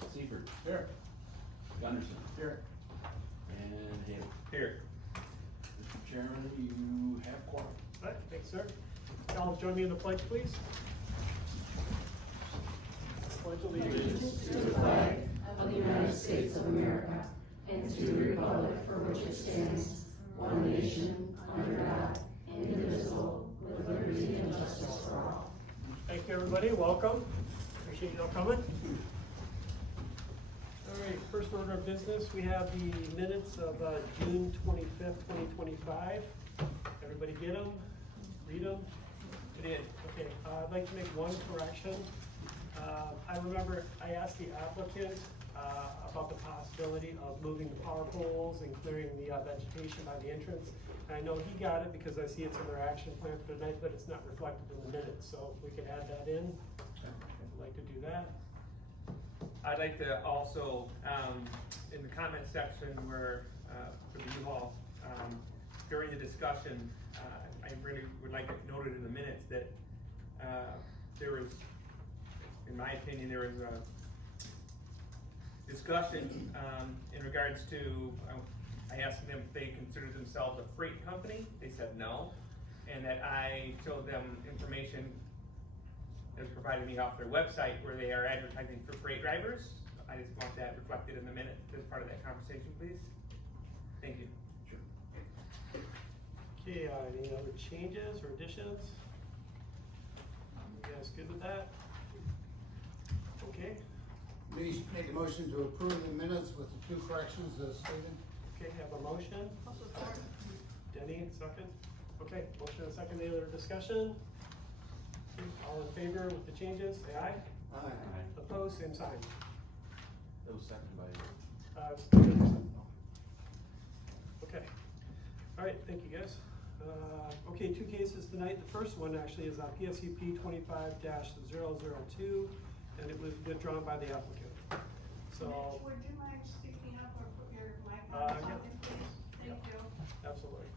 Seifert. Here. Gunderson. Here. And Haley. Here. Mr. Chairman, you have quorum. All right, thanks, sir. Y'all join me in the pledge, please. Pledge allegiance To the flag of the United States of America and to the republic for which it stands, one nation, under God, indivisible, with liberty and justice for all. Thank you, everybody. Welcome. Appreciate you all coming. All right, first order of business, we have the minutes of June 25th, 2025. Everybody get them? Read them? It is. Okay, I'd like to make one correction. I remember I asked the applicant about the possibility of moving the power poles and clearing the vegetation by the entrance. And I know he got it because I see it's in their action plan for tonight, but it's not reflected in the minutes. So if we could add that in, I'd like to do that. I'd like to also, in the comment section where, for the U-Haul, during the discussion, I really would like it noted in the minutes that there was, in my opinion, there was a discussion in regards to, I asked them if they considered themselves a freight company. They said no, and that I showed them information that was provided me off their website where they are advertising for freight drivers. I just want that reflected in the minute as part of that conversation, please. Thank you. Sure. Okay, any other changes or additions? You guys good with that? Okay. Please make a motion to approve the minutes with the two corrections as stated. Okay, have a motion. Denny, second. Okay, motion and second. Any other discussion? All in favor with the changes, say aye. Aye. Opposed, same sign. That was seconded by. Okay. All right, thank you guys. Okay, two cases tonight. The first one actually is PSUP 25-002, and it was withdrawn by the applicant. So. Mitch, would you mind speaking up or put your mic on Yeah. something, please? Thank you. Absolutely.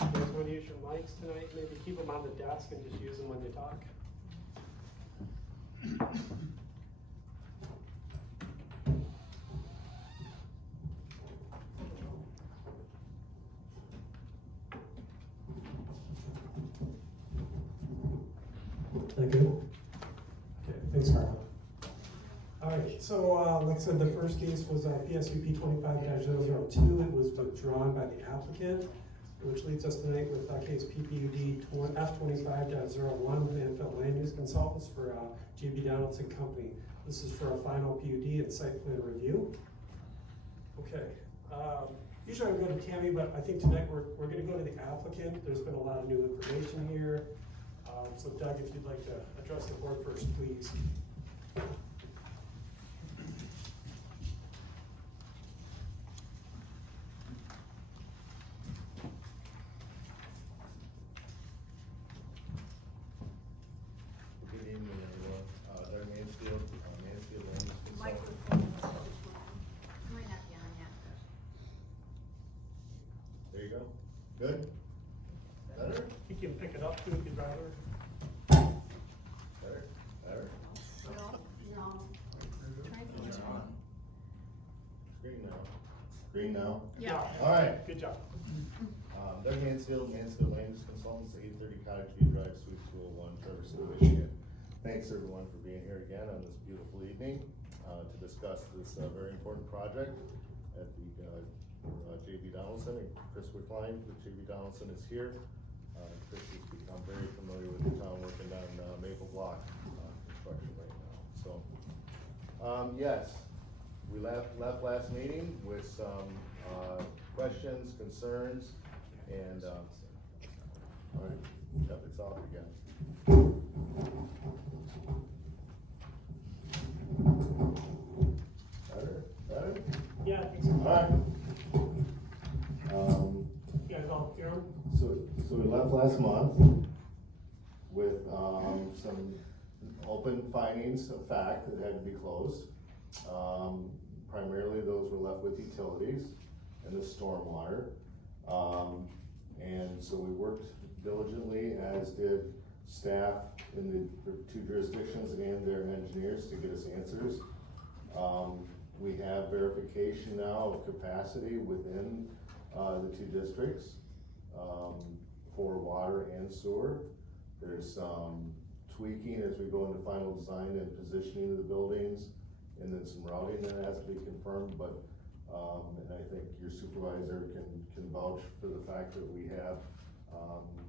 You guys want to use your mics tonight? Maybe keep them on the desk and just use them when you talk. That good? Okay, thanks, Carla. All right, so like I said, the first case was PSUP 25-002. It was withdrawn by the applicant, which leads us tonight with case PPUD F25-01, Landfill Land Use Consultants for JB Donaldson Company. This is for a final PUD and site plan review. Okay, usually I would go to Tammy, but I think tonight we're gonna go to the applicant. There's been a lot of new information here. So Doug, if you'd like to address the board first, please. Good evening, everyone. Doug Mansfield, Mansfield Land Use Consultants. Microphone. Might not be on yet. There you go. Good? Better? You can pick it up too if you'd rather. Better? Better? No. Try to You're on. Green now. Green now? Yeah. All right. Good job. Doug Mansfield, Mansfield Land Use Consultants, 830 Cottage View Drive, Suite 201, Traverse, Michigan. Thanks everyone for being here again on this beautiful evening to discuss this very important project at the JB Donaldson. And Chris Wickline with JB Donaldson is here. Chris has become very familiar with the town working on Maple Block construction right now. So, yes, we left last meeting with some questions, concerns, and all right, yep, it's off again. Better? Better? Yeah, I think so. Alright. You guys all hear him? So we left last month with, some open findings of fact that had to be closed. Primarily those were left with utilities and the stormwater. And so we worked diligently, as did staff in the two jurisdictions and their engineers, to get us answers We have verification now of capacity within, the two districts, for water and sewer. There's some tweaking as we go into final design and positioning of the buildings, and then some routing that has to be confirmed, but, and I think your supervisor can vouch for the fact that we have,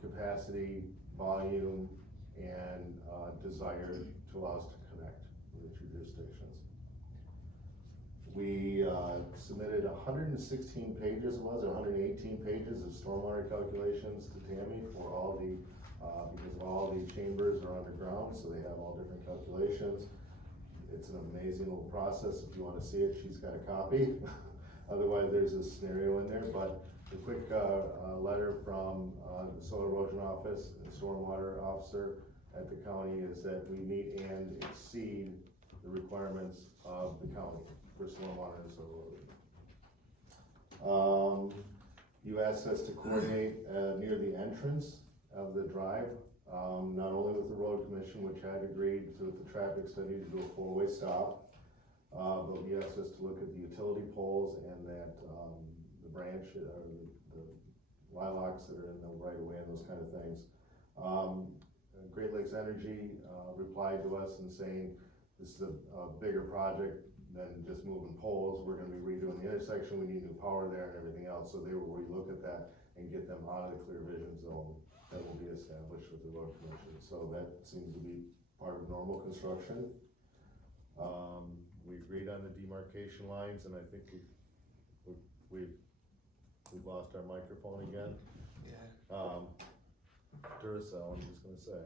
capacity, volume, and, desire to allow us to connect with the two jurisdictions. We, submitted 116 pages, it was, or 118 pages of stormwater calculations to Tammy for all the, because all the chambers are underground, so they have all different calculations. It's an amazing little process. If you wanna see it, she's got a copy. Otherwise, there's a scenario in there, but the quick, letter from, the soil erosion office and stormwater officer at the county is that we meet and exceed the requirements of the county for stormwater and soil erosion. You asked us to coordinate, near the entrance of the drive, not only with the road commission, which had agreed to, with the traffic study, to do a four-way stop, but you asked us to look at the utility poles and that, the branch, or the lilacs that are in the right of way and those kind of things. Great Lakes Energy, replied to us and saying, this is a bigger project than just moving poles. We're gonna be redoing the intersection, we need new power there and everything else, so they will relook at that and get them out of the clear vision zone that will be established with the road commission. So that seems to be part of normal construction. We agreed on the demarcation lines, and I think we've lost our microphone again. Yeah. Duracell, I'm just gonna say.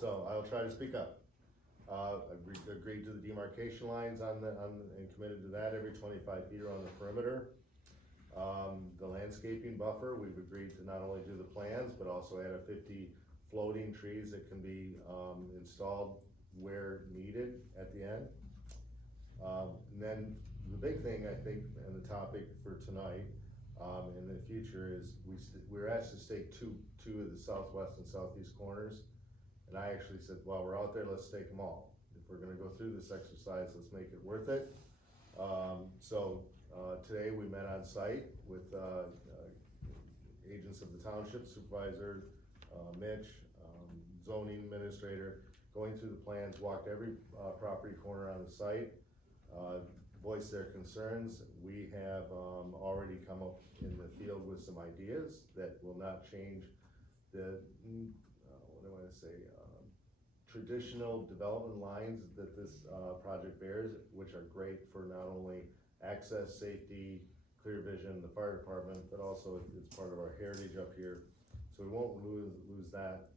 So I'll try to speak up. Agreed to the demarcation lines and committed to that every 25 feet around the perimeter. The landscaping buffer, we've agreed to not only do the plans, but also add a 50 floating trees that can be, installed where needed at the end. And then the big thing, I think, and the topic for tonight, in the future is we're asked to stake two of the southwest and southeast corners. And I actually said, while we're out there, let's stake them all. If we're gonna go through this exercise, let's make it worth it. Today we met on site with, agents of the township, supervisor, Mitch, zoning administrator, going through the plans, walked every, property corner on the site, voiced their concerns. We have, already come up in the field with some ideas that will not change the, what do I wanna say, traditional development lines that this, project bears, which are great for not only access, safety, clear vision, the fire department, but also it's part of our heritage up here. So we won't lose that.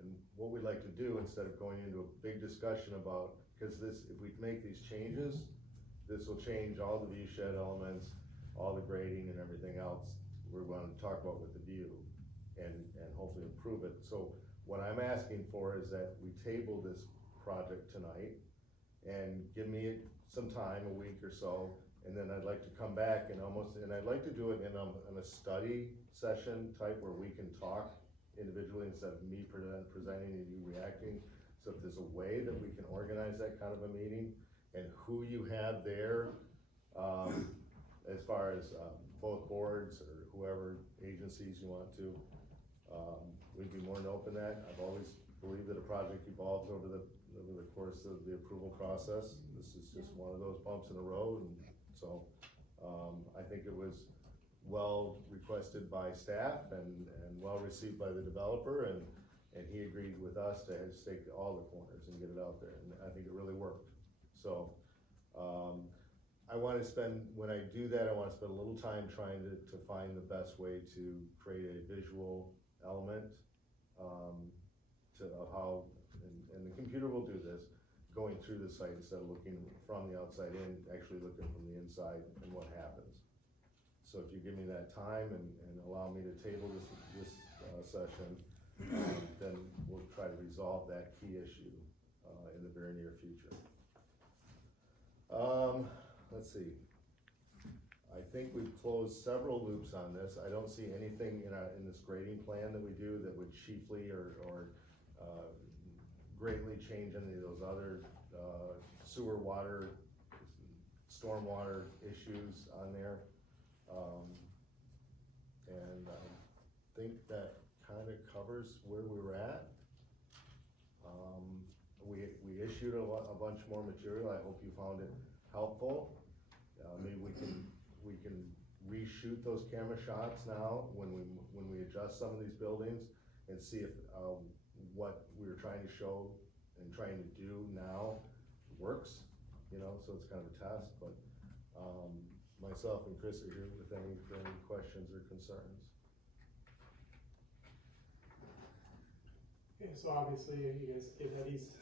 And what we'd like to do, instead of going into a big discussion about, because if we make these changes, this will change all the view shed elements, all the grading and everything else we're going to talk about with the view and hopefully improve it. So what I'm asking for is that we table this project tonight and give me some time, a week or so, and then I'd like to come back and I'd like to do it in a study session type where we can talk individually instead of me presenting and you reacting. So if there's a way that we can organize that kind of a meeting, and who you have there, as far as both boards or whoever agencies you want to, we'd be more than open to that. I've always believed that a project evolves over the course of the approval process. This is just one of those bumps in the road, and so I think it was well requested by staff and well received by the developer, and he agreed with us to stake all the corners and get it out there, and I think it really worked. So I want to spend, when I do that, I want to spend a little time trying to find the best way to create a visual element of how, and the computer will do this, going through the site instead of looking from the outside in, actually looking from the inside and what happens. So if you give me that time and allow me to table this session, then we'll try to resolve that key issue in the very near future. Let's see. I think we've closed several loops on this. I don't see anything in this grading plan that we do that would chiefly or greatly change any of those other sewer, water, stormwater issues on there. And I think that kinda covers where we were at. We issued a bunch more material, I hope you found it helpful. Maybe we can reshoot those camera shots now when we adjust some of these buildings and see if, what we were trying to show and trying to do now works, you know, so it's kind of a test, but, myself and Chris are here with any questions or concerns. Okay, so obviously you guys get Eddie's,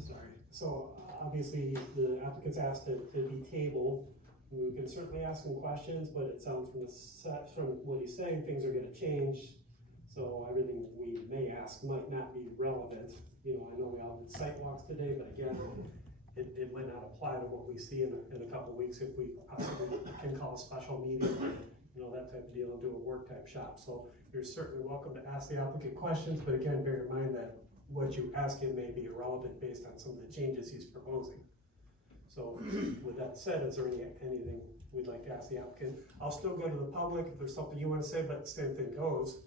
sorry. So obviously the applicant's asked to be tabled. We can certainly ask him questions, but it sounds from what he's saying, things are gonna change. So everything we may ask might not be relevant. You know, I know we all did site walks today, but again, it might not apply to what we see in a couple of weeks if we possibly can call a special meeting, you know, that type of deal, and do a work type shop. So you're certainly welcome to ask the applicant questions, but again, bear in mind that what you ask him may be irrelevant based on some of the changes he's proposing. So with that said, is there anything we'd like to ask the applicant? I'll still go to the public if there's something you want to say, but the same thing goes.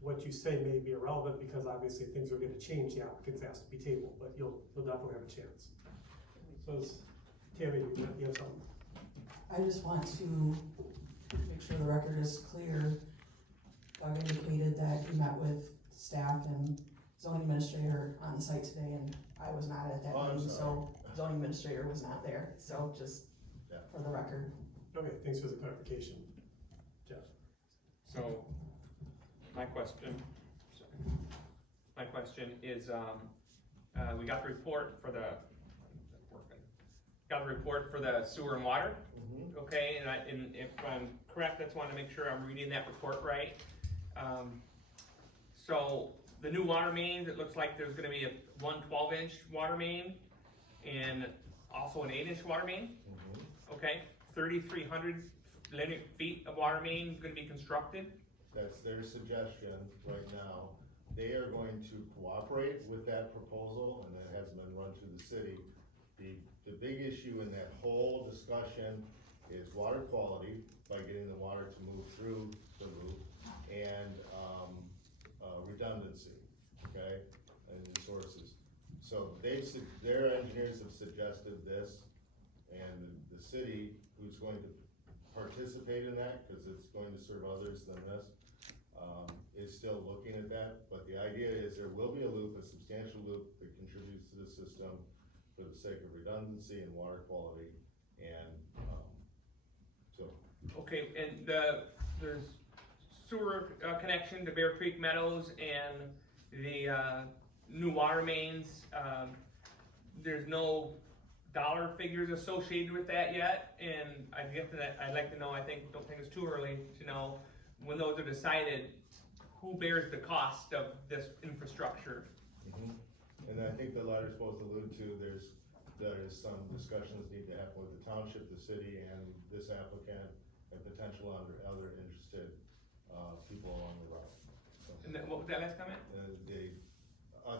What you say may be irrelevant because obviously things are going to change. The applicant's asked to be tabled, but you'll definitely have a chance. So Tammy, you have something? I just want to make sure the record is clear. Doug indicated that he met with staff and zoning administrator on site today, and I was not at that meeting, so zoning administrator was not there, so just for the record. Okay, thanks for the clarification. Jeff? So, my question is, we got the report for the sewer and water. Mm-hmm. Okay, and if I'm correct, I just want to make sure I'm reading that report right. So the new water mains, it looks like there's going to be one 12-inch water main and also an 8-inch water main. Mm-hmm. Okay, 3,300 linear feet of water main going to be constructed. That's their suggestion right now. They are going to cooperate with that proposal, and that has been run through the city. The big issue in that whole discussion is water quality, by getting the water to move through the roof, and redundancy, okay, and resources. So their engineers have suggested this, and the city, who's going to participate in that, because it's going to serve others than this, is still looking at that. But the idea is there will be a loop, a substantial loop that contributes to the system for the sake of redundancy and water quality, and so. Okay, and there's sewer connection to Bear Creek Meadows and the new water mains. There's no dollar figures associated with that yet, and I'd like to know, don't think it's too early to know, when those are decided, who bears the cost of this infrastructure? Mm-hmm. And I think the letter's supposed to allude to, there is some discussions need to happen with the township, the city, and this applicant, and potential other interested people along the route. So, And then, what was that last comment?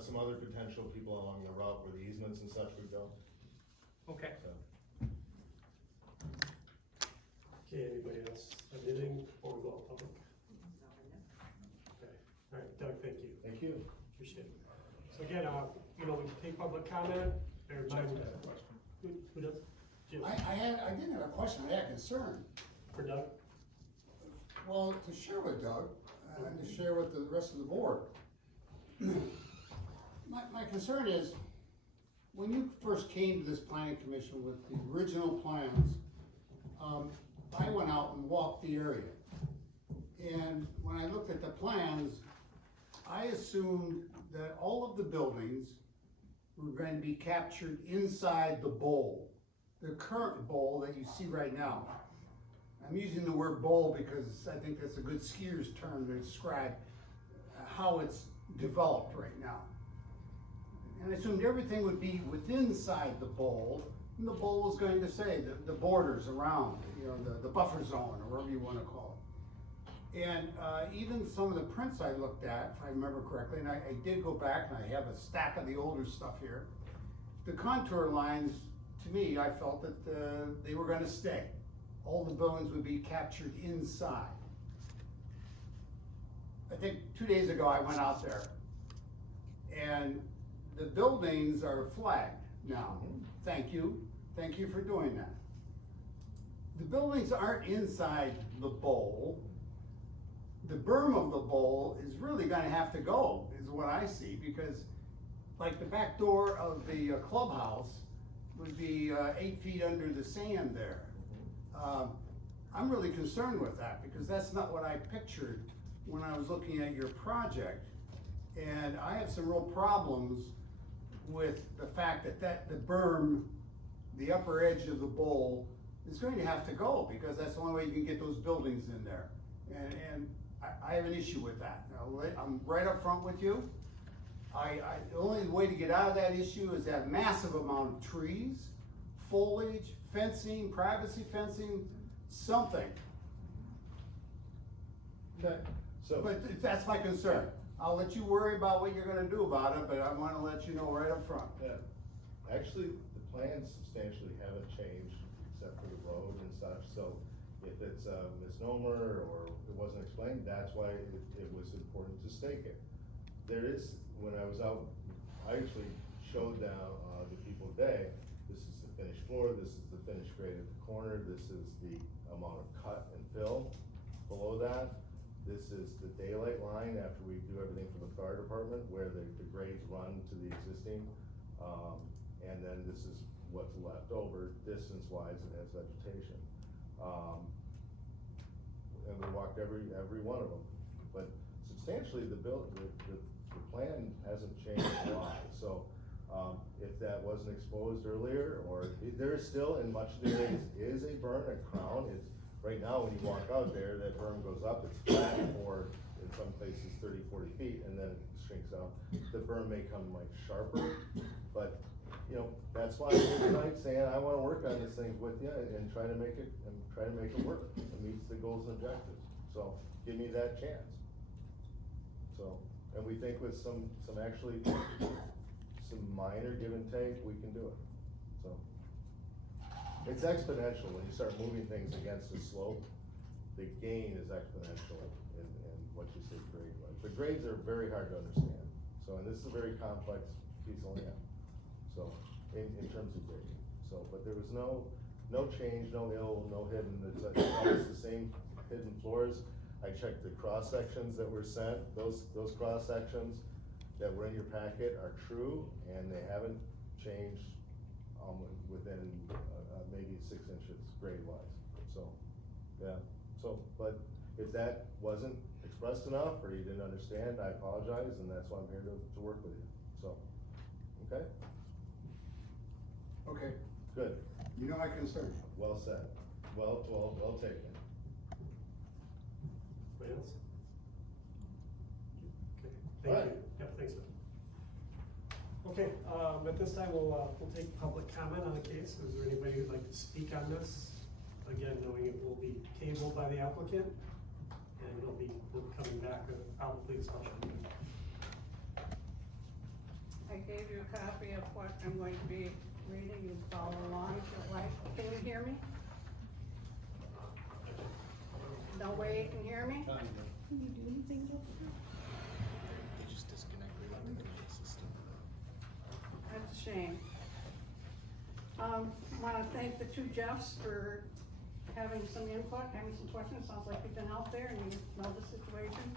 some other potential people along the route where the easements and such would go. Okay. So. Okay, anybody else have anything before we go out public? Okay, all right, Doug, thank you. Thank you. Appreciate it. So again, we can take public comment. Who does? Jim? I didn't have a question, I had a concern. For Doug? Well, to share with Doug, and to share with the rest of the board. My concern is, when you first came to this planning commission with the original plans, I went out and walked the area. And when I looked at the plans, I assumed that all of the buildings were going to be captured inside the bowl, the current bowl that you see right now. I'm using the word bowl because I think that's a good skier's term to describe how it's developed right now. And I assumed everything would be within inside the bowl, and the bowl was going to say the borders around, you know, the buffer zone, or whatever you want to call it. And even some of the prints I looked at, if I remember correctly, and I did go back and I have a stack of the older stuff here, the contour lines, to me, I felt that, they were gonna stay. All the buildings would be captured inside. I think 2 days ago I went out there, and the buildings are flagged now. Thank you for doing that. The buildings aren't inside the bowl. The berm of the bowl is really gonna have to go, is what I see, because like the back door of the clubhouse would be 8 feet under the sand there. I'm really concerned with that, because that's not what I pictured when I was looking at your project. And I have some real problems with the fact that the berm, the upper edge of the bowl, is going to have to go, because that's the only way you can get those buildings in there. And I have an issue with that. I'm right up front with you. The only way to get out of that issue is to have massive amount of trees, foliage, fencing, privacy fencing, something. Okay, so. But that's my concern. I'll let you worry about what you're gonna do about it, but I wanna let you know right up front. Yeah, actually, the plans substantially haven't changed except for the road and such, so if it's a misnomer or it wasn't explained, that's why it was important to stake it. There is, when I was out, I actually showed the people today, this is the finished floor, this is the finished grade at the corner, this is the amount of cut and fill below that. This is the daylight line after we do everything for the fire department, where the grades run to the existing. And then this is what's left over, distance-wise, it has vegetation. And we walked every one of them. But substantially, the plan hasn't changed a lot. So, if that wasn't exposed earlier, or there is still, in much of the days, is a berm, a crown. It's, right now, when you walk out there, that berm goes up, it's flat for, in some places, 30, 40 feet, and then it shrinks out. The berm may come like sharper, but, you know, that's why I'm here tonight saying, I wanna work on this thing with you and try to make it work. It meets the goals and objectives. So, give me that chance. So, and we think with some minor give and take, we can do it, so. It's exponential when you start moving things against a slope. The gain is exponential in what you say grade wise. The grades are very hard to understand. So, and this is a very complex piece of land. So, in terms of grading. So, but there was no change, no hidden. It's always the same hidden floors. I checked the cross sections that were sent. Those cross sections that were in your packet are true, and they haven't changed within maybe 6 inches grade wise. So, yeah. So, but if that wasn't expressed enough or you didn't understand, I apologize, and that's why I'm here to work with you. So, okay? Okay, Good. you know my concern. Well said. Well taken. Anybody else? Okay, All thank right. you. Yep, thanks, Bill. Okay, at this time, we'll take public comment on the case. Is there anybody who'd like to speak on this? Again, knowing it will be tabled by the applicant, and we'll be coming back with probably a special meeting. I gave you a copy of what I'm going to be reading, you follow along if you like. Can you hear me? No way you can hear me? Can you do anything with it? They just disconnected the system. That's a shame. Wanna thank the two Jeffs for having some input, having some questions. Sounds like you've been out there and you know the situation.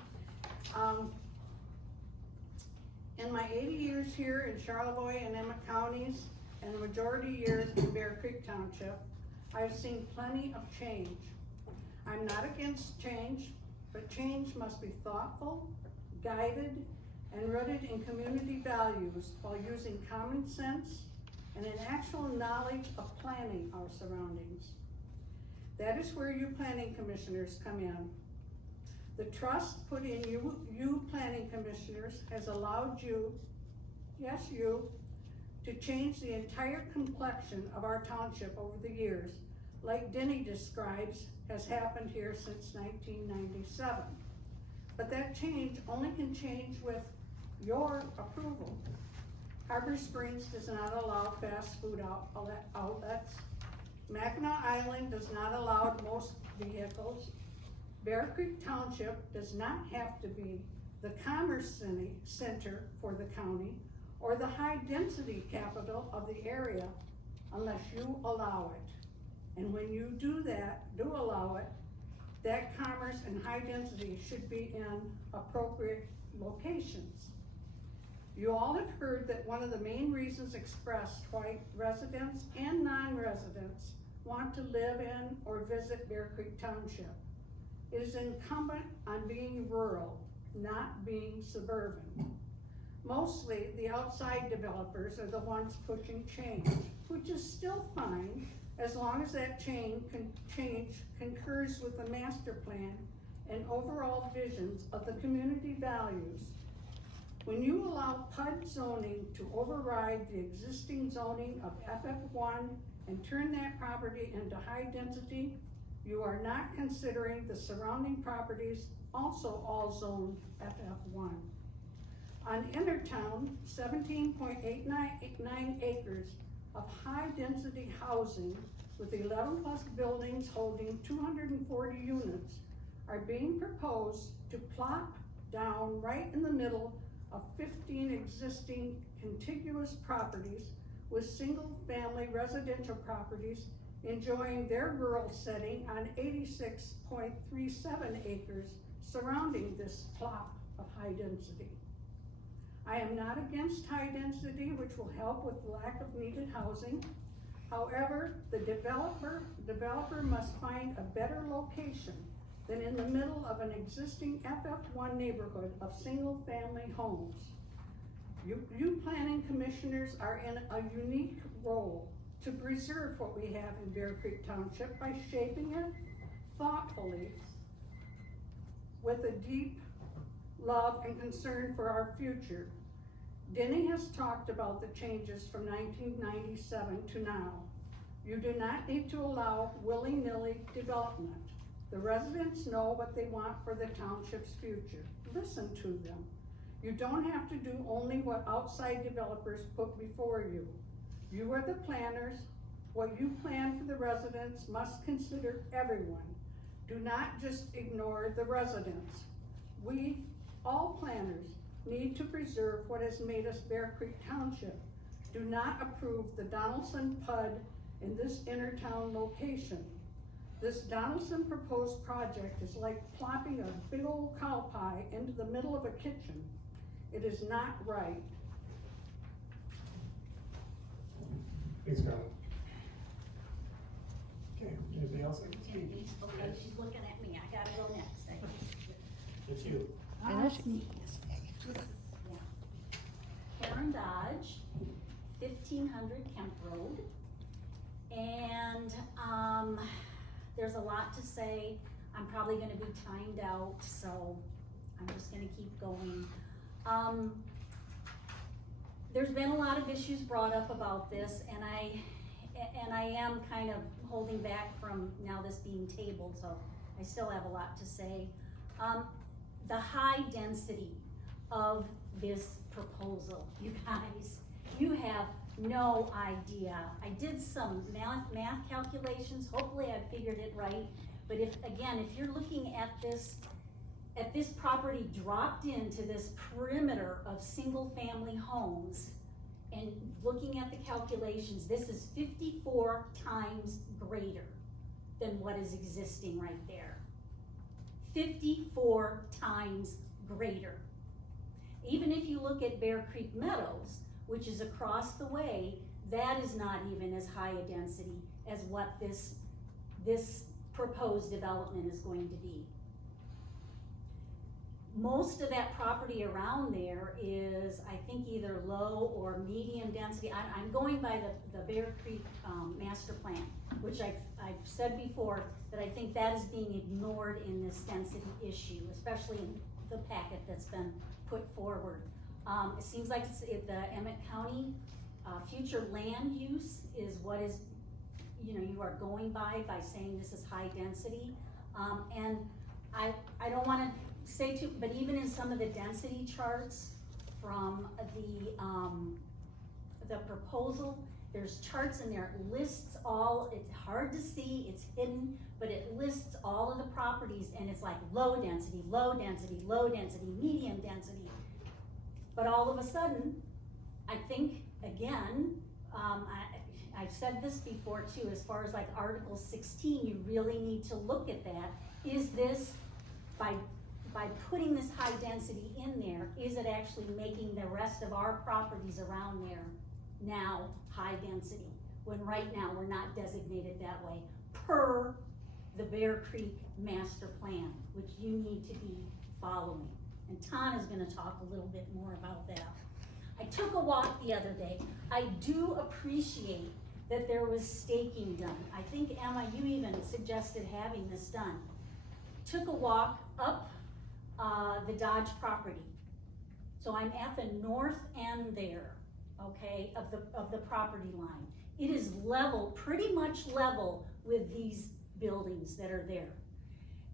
In my 80 years here in Charlevoix and Emmett counties, and the majority years in Bear Creek Township, I've seen plenty of change. I'm not against change, but change must be thoughtful, guided, and rooted in community values while using common sense and an actual knowledge of planning our surroundings. That is where you planning commissioners come in. The trust put in you planning commissioners has allowed you, yes you, to change the entire complexion of our township over the years, like Denny describes has happened here since 1997. But that change only can change with your approval. Harbor Springs does not allow fast food outlets. Mackinac Island does not allow most vehicles. Bear Creek Township does not have to be the commerce center for the county or the high-density capital of the area unless you allow it. And when you do allow it, that commerce and high density should be in appropriate locations. You all have heard that one of the main reasons expressed why residents and non-residents want to live in or visit Bear Creek Township. It is incumbent on being rural, not being suburban. Mostly, the outside developers are the ones pushing change, which is still fine as long as that change concurs with the master plan and overall visions of the community values. When you allow PUD zoning to override the existing zoning of FF1 and turn that property into high density, you are not considering the surrounding properties also all zoned FF1. On Intertown, 17.899 acres of high-density housing with 11 plus buildings holding 240 units are being proposed to plop down right in the middle of 15 existing contiguous properties with single-family residential properties enjoying their rural setting on 86.37 acres surrounding this plop of high density. I am not against high density, which will help with the lack of needed housing. However, the developer must find a better location than in the middle of an existing FF1 neighborhood of single-family homes. You planning commissioners are in a unique role to preserve what we have in Bear Creek Township by shaping it thoughtfully with a deep love and concern for our future. Denny has talked about the changes from 1997 to now. You do not need to allow willy-nilly development. The residents know what they want for the township's future. Listen to them. You don't have to do only what outside developers put before you. You are the planners. What you plan for the residents must consider everyone. Do not just ignore the residents. We, all planners, need to preserve what has made us Bear Creek Township. Do not approve the Donaldson PUD in this Intertown location. This Donaldson proposed project is like plopping a big old cow pie into the middle of a kitchen. It is not right. Thanks, Carla. Okay, anybody else like to speak? Okay, she's looking at me, I gotta go next, thank you. It's you. Karen Dodge, 1500 Kemp Road. And, there's a lot to say. I'm probably gonna be timed out, so I'm just gonna keep going. There's been a lot of issues brought up about this, and I am kind of holding back from now this being tabled, so I still have a lot to say. The high density of this proposal, you guys, you have no idea. I did some math calculations, hopefully I figured it right, but if you're looking at this property dropped into this perimeter of single family homes and looking at the calculations, this is 54 times greater than what is existing right there. 54 times greater. Even if you look at Bear Creek Meadows, which is across the way, that is not even as high a density as what this proposed development is going to be. Most of that property around there is, I think, either low or medium density. I'm going by the Bear Creek master plan, which I've said before that I think that is being ignored in this density issue, especially in the packet that's been put forward. It seems like the Emmett County future land use is what is, you are going by saying this is high density. And I don't want to say too, but even in some of the density charts from the proposal, there's charts in there, it lists all, it's hard to see, it's hidden, but it lists all of the properties, and it's like low density, low density, low density, medium density. But all of a sudden, I think, again, I've said this before too, as far as like Article 16, you really need to look at that. Is this, by putting this high density in there, is it actually making the rest of our properties around there now high density? When right now we're not designated that way, per the Bear Creek Master Plan, which you need to be following. And Tana's gonna talk a little bit more about that. I took a walk the other day. I do appreciate that there was staking done. I think, Emma, you even suggested having this done. Took a walk up the Dodge property. So I'm at the north end there, okay, of the property line. It is level, pretty much level with these buildings that are there.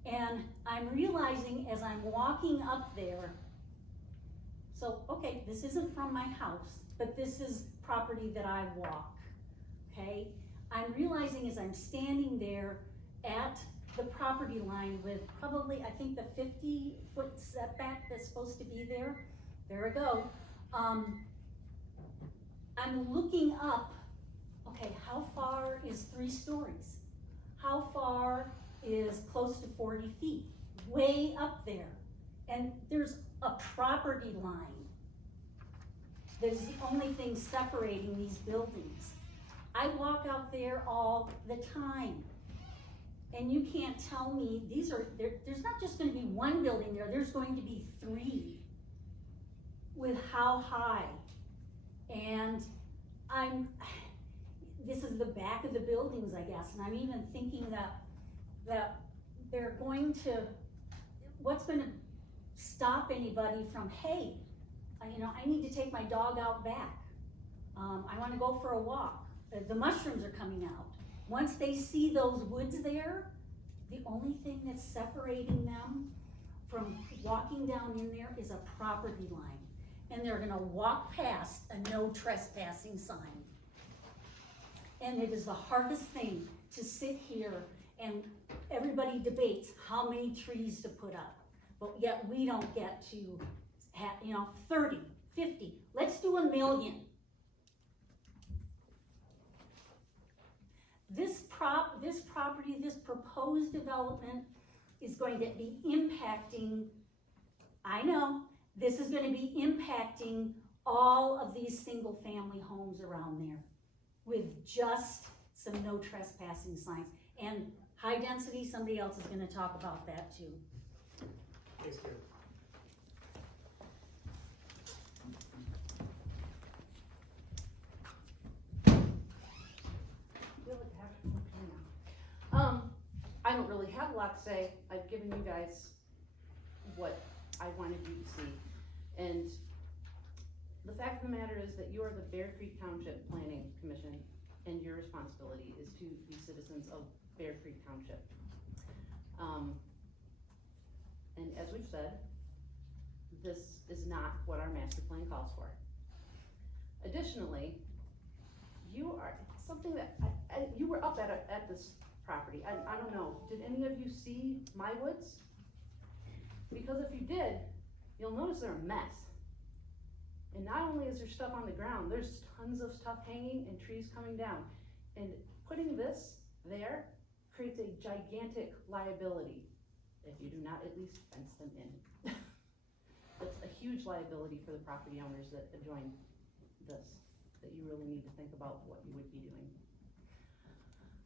And I'm realizing as I'm walking up there, so, okay, this isn't from my house, but this is property that I walk, okay? I'm realizing as I'm standing there at the property line with probably, I think, the 50-foot setback that's supposed to be there. There we go. I'm looking up, okay, how far is 3 stories? How far is close to 40 feet? Way up there. And there's a property line that is the only thing separating these buildings. I walk out there all the time. And you can't tell me, there's not just gonna be one building there, there's going to be 3 with how high. And this is the back of the buildings, I guess, and I'm even thinking that they're going to, what's gonna stop anybody from, hey, I need to take my dog out back. I wanna go for a walk. The mushrooms are coming out. Once they see those woods there, the only thing that's separating them from walking down in there is a property line. And they're gonna walk past a no trespassing sign. And it is the hardest thing to sit here and everybody debates how many trees to put up. But yet we don't get to have, 30, 50, let's do 1 million. This property, this proposed development is going to be impacting, I know, this is gonna be impacting all of these single family homes around there with just some no trespassing signs. And high density, somebody else is gonna talk about that too. Thanks, Gary. I don't really have a lot to say. I've given you guys what I wanted you to see. And the fact of the matter is that you are the Bear Creek Township Planning Commission, and your responsibility is to be citizens of Bear Creek Township. And as we've said, this is not what our master plan calls for. Additionally, you are something that you were up at this property. I don't know, did any of you see my woods? Because if you did, you'll notice they're a mess. And not only is there stuff on the ground, there's tons of stuff hanging and trees coming down. And putting this there creates a gigantic liability if you do not at least fence them in. It's a huge liability for the property owners that adjoin this, that you really need to think about what you would be doing.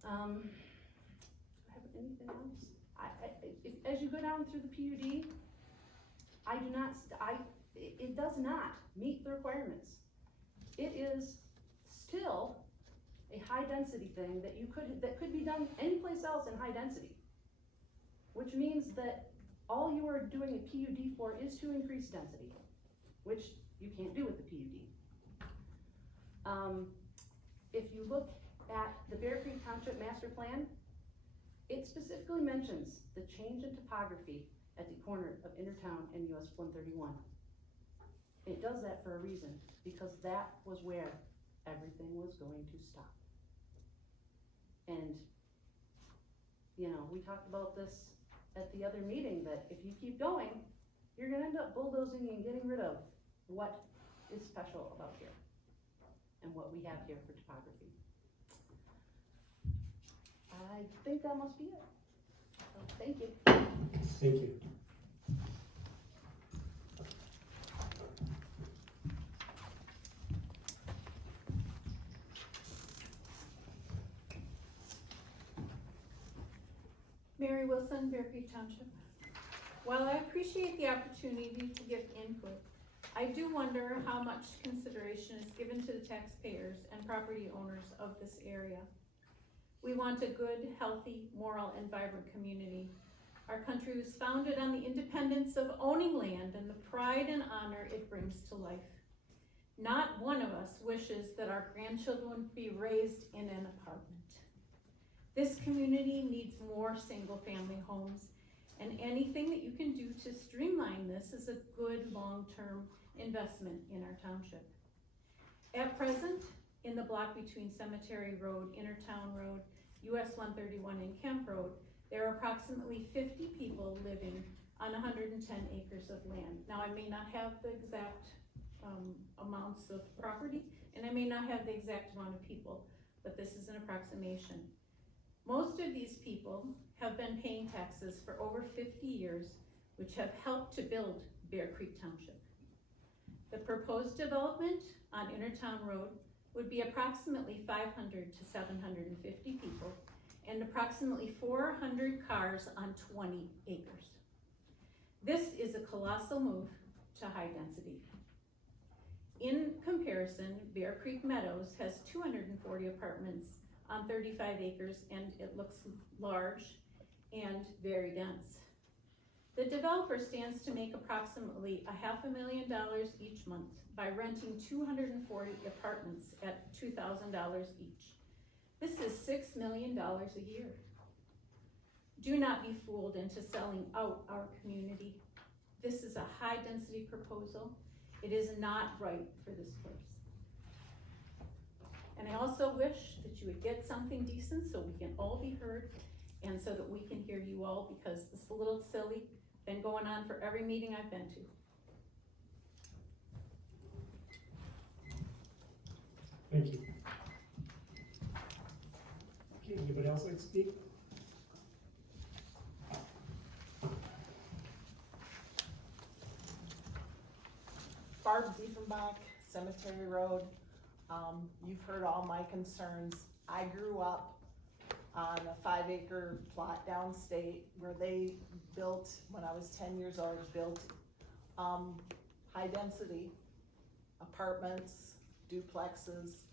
Have anything else? As you go down through the PUD, it does not meet the requirements. It is still a high density thing that could be done anyplace else in high density, which means that all you are doing a PUD for is to increase density, which you can't do with the PUD. If you look at the Bear Creek Township Master Plan, it specifically mentions the change in topography at the corner of Intertown and US 131. It does that for a reason, because that was where everything was going to stop. And, you know, we talked about this at the other meeting, that if you keep going, you're gonna end up bulldozing and getting rid of what is special about here and what we have here for topography. I think that must be it. So, thank you. Thank you. Mary Wilson, Bear Creek Township. While I appreciate the opportunity to give input, I do wonder how much consideration is given to the taxpayers and property owners of this area. We want a good, healthy, moral, and vibrant community. Our country was founded on the independence of owning land and the pride and honor it brings to life. Not one of us wishes that our grandchildren be raised in an apartment. This community needs more single-family homes, and anything that you can do to streamline this is a good long-term investment in our township. At present, in the block between Cemetery Road, Intertown Road, US 131 and Kemp Road, there are approximately 50 people living on 110 acres of land. Now, I may not have the exact amounts of property, and I may not have the exact amount of people, but this is an approximation. Most of these people have been paying taxes for over 50 years, which have helped to build Bear Creek Township. The proposed development on Intertown Road would be approximately 500 to 750 people and approximately 400 cars on 20 acres. This is a colossal move to high density. In comparison, Bear Creek Meadows has 240 apartments on 35 acres, and it looks large and very dense. The developer stands to make approximately $500,000 each month by renting 240 apartments at $2,000 each. This is $6 million a year. Do not be fooled into selling out our community. This is a high density proposal. It is not right for this place. And I also wish that you would get something decent so we can all be heard and so that we can hear you all, because this is a little silly, been going on for every meeting I've been to. Thank you. Okay, anybody else like to speak? Barb Diefenbach, Cemetery Road. You've heard all my concerns. I grew up on a 5-acre plot downstate where they built, when I was 10 years old, built high density apartments, duplexes,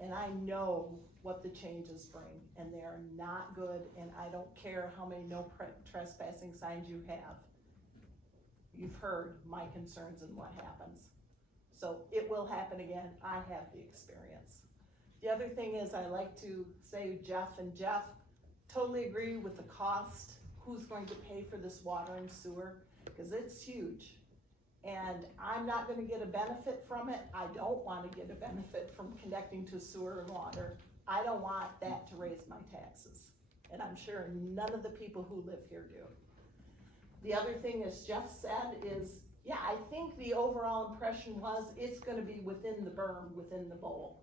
and I know what the changes bring, and they are not good, and I don't care how many no trespassing signs you have. You've heard my concerns and what happens. So it will happen again. I have the experience. The other thing is, I like to say Jeff totally agree with the cost. Who's going to pay for this water and sewer? Because it's huge. And I'm not gonna get a benefit from it. I don't wanna get a benefit from connecting to sewer and water. I don't want that to raise my taxes. And I'm sure none of the people who live here do. The other thing, as Jeff said, is, yeah, I think the overall impression was it's gonna be within the berm, within the bowl.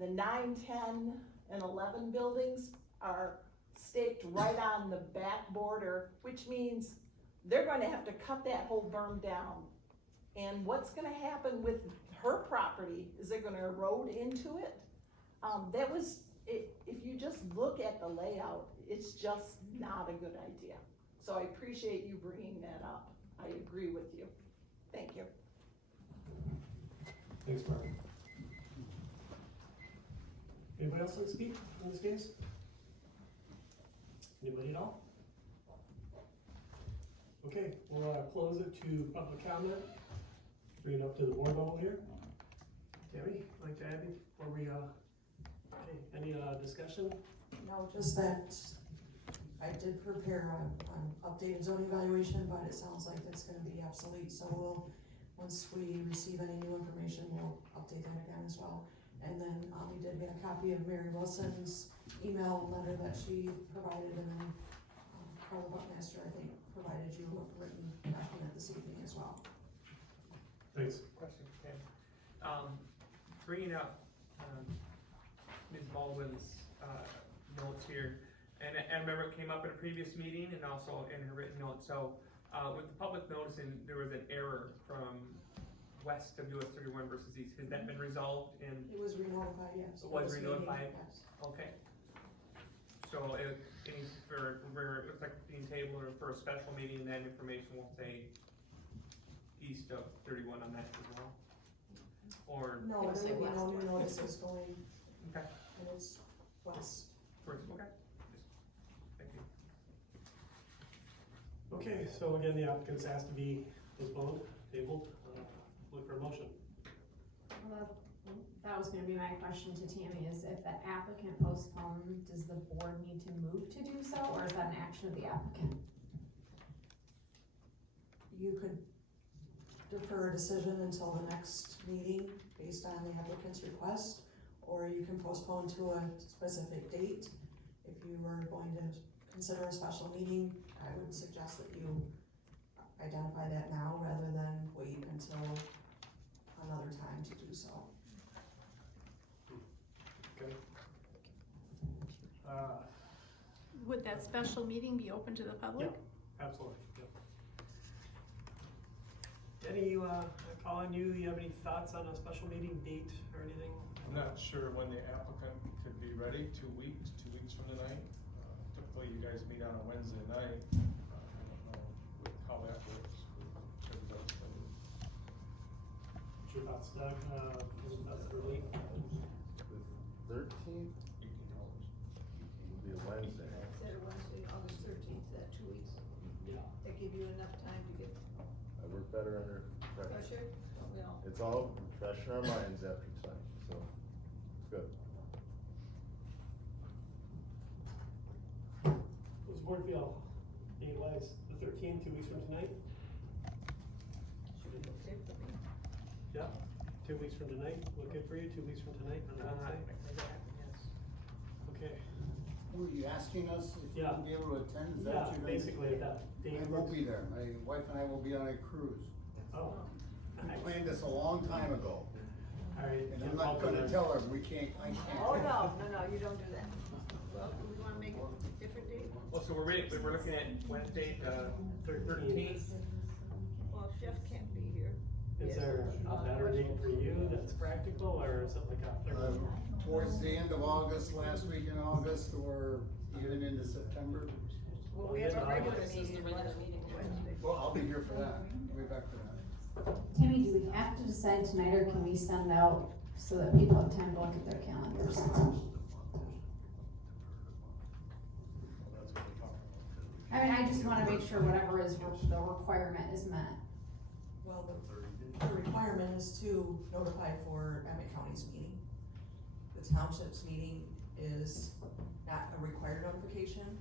The 9, 10, and 11 buildings are staked right on the back border, which means they're gonna have to cut that whole berm down. And what's gonna happen with her property? Is it gonna erode into it? If you just look at the layout, it's just not a good idea. So I appreciate you bringing that up. I agree with you. Thank you. Thanks, Barb. Anybody else like to speak in this case? Anybody at all? Okay, we'll close it to public comment. Bring it up to the board level here. Tammy, like to add anything before we, okay, any discussion? No, just that I did prepare an updated zoning evaluation, but it sounds like it's gonna be obsolete, so we'll once we receive any new information, we'll update that again as well. And then, we did get a copy of Mary Wilson's email and letter that she provided, and then, Carla Buckmaster, I think, provided you a written document this evening as well. Thanks. Question, Ken. Bringing up, Ms. Baldwin's, notes here, and I remember it came up in a previous meeting and also in her written note, so, with the public noticing, there was an error from west of US 31 versus east, has that been resolved in? It was re-notified, yes. It was This meeting, re-notified? yes. Okay. So, it looks like it's being tabled or for a special meeting, that information will say east of 31 on that as well? Or? No, there will be no new notices going, Okay. and it's west. First, okay. Thank you. Okay, so again, the applicants asked to be postponed, tabled, look for a motion. Well, that was gonna be my question to Tammy, is if the applicant postponed, does the board need to move to do so, or is that an action of the applicant? You could defer a decision until the next meeting based on the applicant's request, or you can postpone to a specific date. If you were going to consider a special meeting, I would suggest that you identify that now rather than wait until another time to do so. Okay. Would that special meeting be open to the public? Yeah, absolutely, yeah. Denny, Colin, you have any thoughts on a special meeting date or anything? I'm not sure when the applicant could be ready, 2 weeks from tonight. Typically you guys meet on a Wednesday night. I don't know how that works. What's your thoughts, Doug? That's early. The 13th? It'll be a Wednesday. Consider Wednesday, August 13th, that 2 weeks. Yeah. That give you enough time to get I work better under pressure. pressure? We all. It's all fresh in our minds after tonight, so it's good. What's the board feel? Date-wise, the 13th, 2 weeks from tonight? Should be okay for me. Yeah, 2 weeks from tonight, look good for you, 2 weeks from tonight on Wednesday? Yes. Okay. Were you asking us if we Yeah. would be able to attend? Is that Yeah, what you're basically, gonna that date I won't works. be there. My wife and I will be on a cruise. Oh. We planned this a long time ago, Alright. and I'm not gonna tell her, I can't. Oh, no, you don't do that. Well, do we wanna make it a different date? Well, so we're looking at Wednesday, the 13th. Well, Jeff can't be here. Is there a better date for you that's practical, or is it like a third? Towards the end of August, last week in August, or even into September. Well, we have a regular meeting Wednesday. Well, I'll be here for that, I'll be back for that. Tammy, do we have to decide tonight, or can we send out so that people have time to look at their calendars? I mean, I just wanna make sure whatever is the requirement is met. Well, the requirement is to notify for Emmett County's meeting. The township's meeting is not a required notification,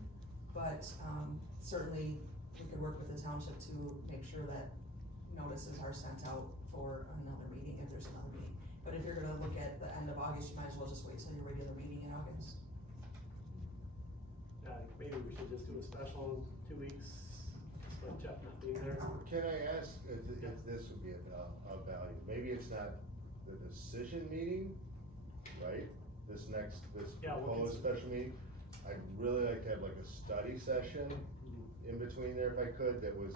but, certainly we could work with the township to make sure that notices are sent out for another meeting, if there's another meeting. But if you're gonna look at the end of August, you might as well just wait till your regular meeting in August. Maybe we should just do a special 2 weeks, just let Jeff not be there. Can I ask if this would be of value? Maybe it's not the decision meeting, right? This Yeah, we'll proposed special meeting. I'd really like to have like a study session in between there if I could, that was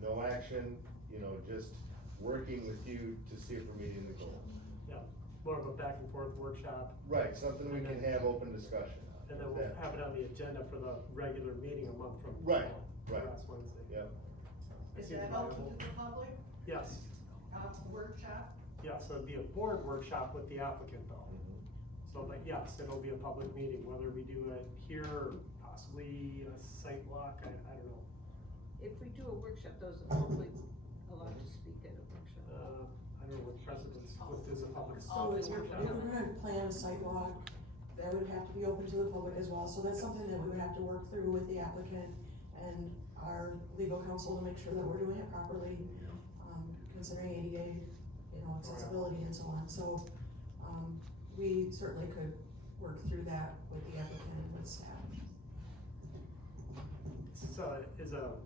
no action, just working with you to see if we're meeting the goals. Yeah, more of a back and forth workshop, Right, something we can have open discussion on. and then we'll have it on the agenda for the regular meeting a month from Right, now, right. last Wednesday. Yep. Is that open to the public? Yes, Workshop? yeah, so it'd be a board workshop with the applicant though. Mm-hmm. So, but yes, it'll be a public meeting, whether we do it here or possibly a site walk, I don't know. If we do a workshop, those are public allowed to speak at a workshop? I don't know what precedence, what is a public. So if we're gonna plan a sidewalk, that would have to be open to the public as well, so that's something that we would have to work through with the applicant and our legal counsel to make sure that we're doing it properly. considering ADA, you know, accessibility and so on, so, we certainly could work through that with the applicant and with staff. So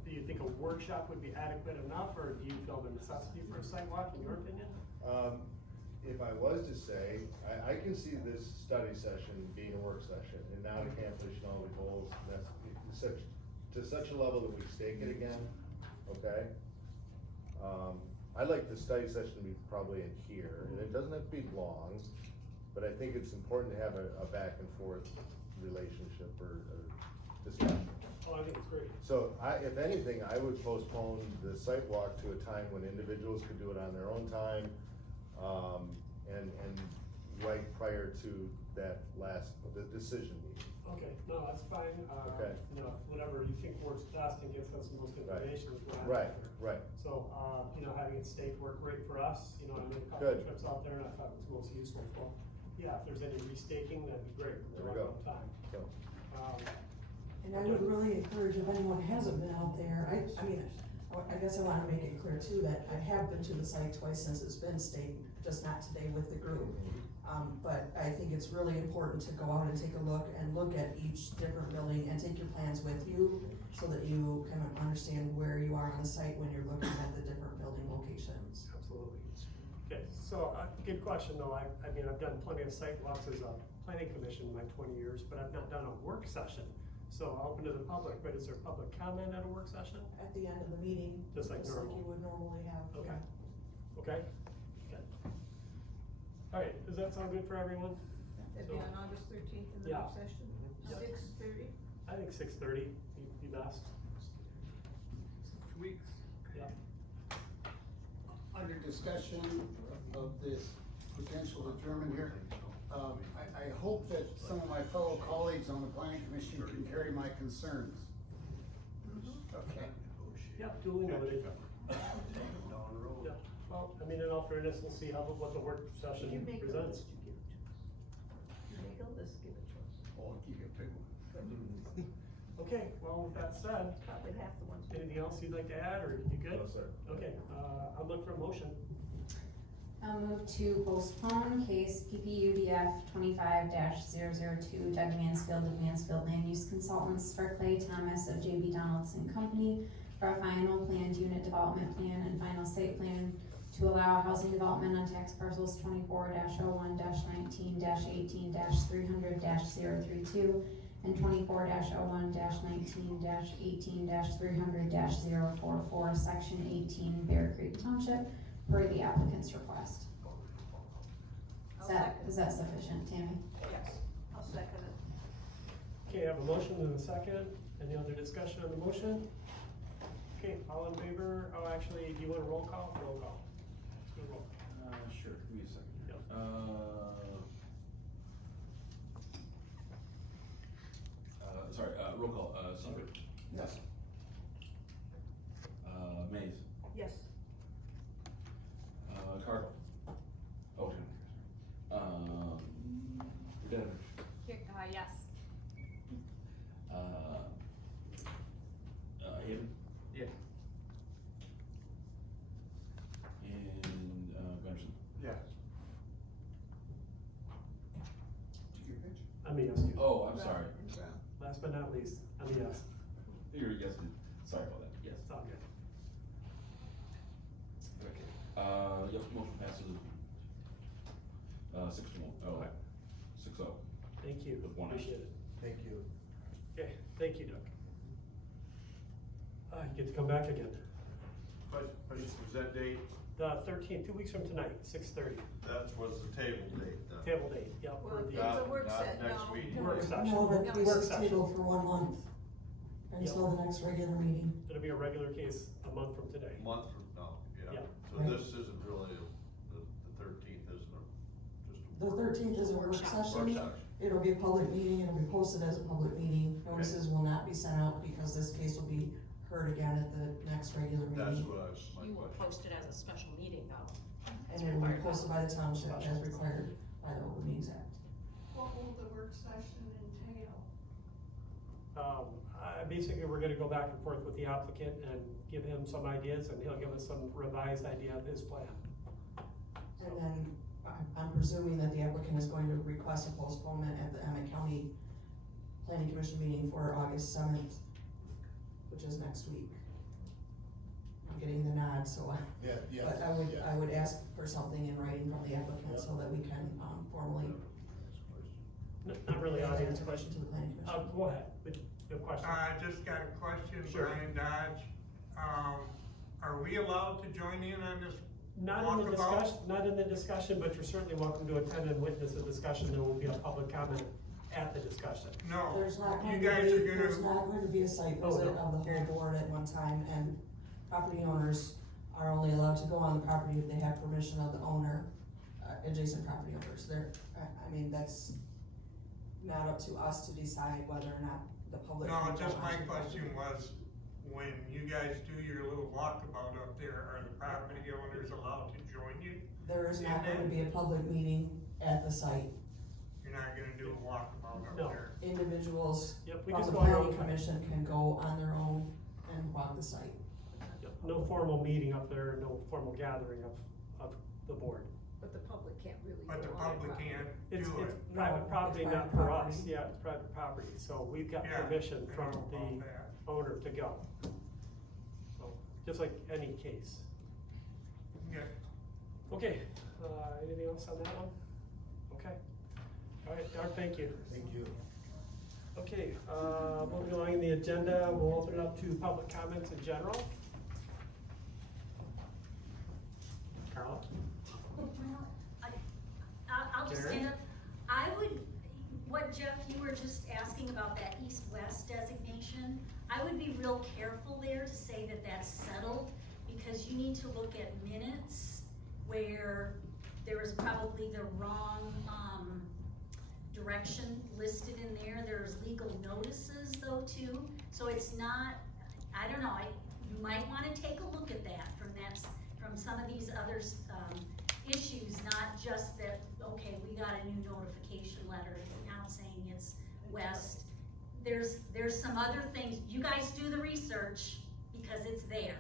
do you think a workshop would be adequate enough, or do you feel the necessity for a sidewalk, in your opinion? If I was to say, I can see this study session being a work session and not accomplishing all the goals, to such a level that we stake it again, okay? I'd like the study session to be probably in here, and it doesn't have to be long, but I think it's important to have a back and forth relationship or discussion. Oh, I think it's great. So if anything, I would postpone the site walk to a time when individuals could do it on their own time, and right prior to that the decision meeting. Okay, no, that's fine, Okay. you know, whatever you think works best and gets us the most information is what I'm Right, after. right. So, you know, having it staked worked great for us, you know, I made a couple of Good. trips out there and I thought it was most useful, so, yeah, if there's any restaking, that'd be great. There we We're go. on time. So, And I would really encourage, if anyone hasn't been out there, I mean, I guess I wanna make it clear too, that I have been to the site twice since it's been staked, just not today with the group. But I think it's really important to go out and take a look at each different building and take your plans with you, so that you kind of understand where you are on the site when you're looking at the different building locations. Absolutely. Okay, so, good question though, I mean, I've done plenty of site walks as a planning commission in my 20 years, but I've not done a work session. So open to the public, but is there public comment at a work session? At the end of the meeting. Just like normal. you would normally have. Okay. Okay? Good. All right, does that sound good for everyone? That'd be on August 13th in the Yeah. work session, Yeah. 6:30. I think 6:30 be best. 2 weeks. Yeah. Under discussion of this potential adjournment here, I hope that some of my fellow colleagues on the planning commission can carry my concerns. Okay. Yeah, duly noted. Yeah, well, I mean, in all fairness, we'll see what the work session If you make a presents. list, you give it to us. You make a list, give it to us. Oh, you get a big one. Okay, well, with that said, Probably half the ones. anything else you'd like to add, or you good? No, sir. Okay, I'll look for a motion. I'll move to postpone case PPUDF 25-002 Doug Mansfield of Mansfield Land Use Consultants for Clay Thomas of JB Donaldson Company for a final planned unit development plan and final site plan to allow housing development on tax parcels 24-01-19-18-300-032 and 24-01-19-18-300-044, section 18, Bear Creek Township, per the applicant's request. Is that sufficient, Tammy? Yes, I'll second it. Okay, I have a motion and a second. Any other discussion on the motion? Okay, all in favor? Oh, actually, do you want a roll call? Roll call. Let's do a roll. Sure, give me a second. Yep. Roll call, Seaver, Yes. Mays, Yes. Cardinal. Oh, Dennis. Yes. Hayden. Yeah. And, Gunderson. Yes. Did you get a pitch? I'm a yes, too. Oh, I'm sorry. Last but not least, I'm a yes. You're guessing, sorry about that, yes. It's all good. Okay. Yep, motion passes. 6-1, oh, 6-0. Thank you. With one Appreciate it. Thank you. Okay, thank you, Doug. You get to come back again. But was that date, The 13th, 2 weeks from tonight, 6:30. that was the table date then? Table date, yep, Well, for it's the a work Not set, next no. week. work session. No, the case Work is session. tabled for 1 month until the next regular meeting. It'll be a regular case a month from today. Month from now, yeah. Yeah. So Right. this isn't really, the 13th isn't just The 13th is a work a session. workshop. It'll be a public meeting, it'll be posted as a public meeting. Notices will not be sent out because this case will be heard again at the next regular That's meeting. what I was, my You will question. post it as a special meeting though. And it will be posted by the township as required by the Open Meetings Act. What will the work session entail? Basically, we're gonna go back and forth with the applicant and give him some ideas, and he'll give us some revised idea of his plan. And then I'm presuming that the applicant is going to request a postponement at the Emmett County Planning Commission meeting for August 7th, which is next week. I'm getting the nod, so, Yeah, yeah. but I would ask for something in writing from the applicant so that we can, formally. Not really audience question question. to the planning commission. Go ahead, with your question. I just got a question, Sure. Brian Dodge. Are we allowed to join in on this Not in the walkabout? discussion, not in the discussion, but you're certainly welcome to attend and witness the discussion. There will be a public comment at the discussion. No, There's not you going to guys be, are gonna. there's not going to be a site Oh, visit no. of the whole board at one time, and property owners are only allowed to go on the property if they have permission of the owner, adjacent property owners. I mean, that's not up to us to decide whether or not the public. No, can go just my onto the question property. was, when you guys do your little walkabout up there, are the property owners allowed to join you? There is not in going to that? be a public meeting at the site. You're not gonna do a walkabout up No. there? Individuals Yep, we from just the go our planning own time. commission can go on their own and walk the site. Yep, no formal meeting up there, no formal gathering of the board. But the public can't really But the go on it, public right? can't It's do it? private No, property, it's not private for property. us, yeah, it's private property, so we've got Yeah, permission I from know about the that. owner to go. So, just like any case. Yeah. Okay, anything else on that one? Okay, all right, Doug, thank you. Thank you. Okay, moving along in the agenda, we'll open it up to public comments in general. Carla? Well, I'll just Karen? stand up. I would, what Jeff, you were just asking about that east-west designation, I would be real careful there to say that that's settled, because you need to look at minutes where there was probably the wrong, direction listed in there. There's legal notices though too, so it's not, I don't know, you might wanna take a look at that from some of these other, issues, not just that, okay, we got a new notification letter now saying it's west. There's some other things, you guys do the research because it's there,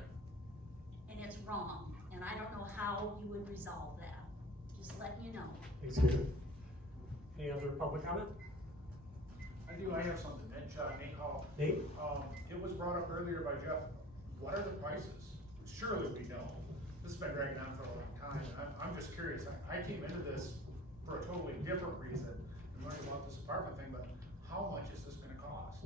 and it's wrong, and I don't know how you would resolve that, just letting you know. Thanks, Karen. Any other public comment? I have something, Nate Hall. Nate? It was brought up earlier by Jeff, what are the prices? Surely we know, this has been dragging on for a long time, and I'm just curious, I came into this for a totally different reason, and learning about this apartment thing, but how much is this gonna cost?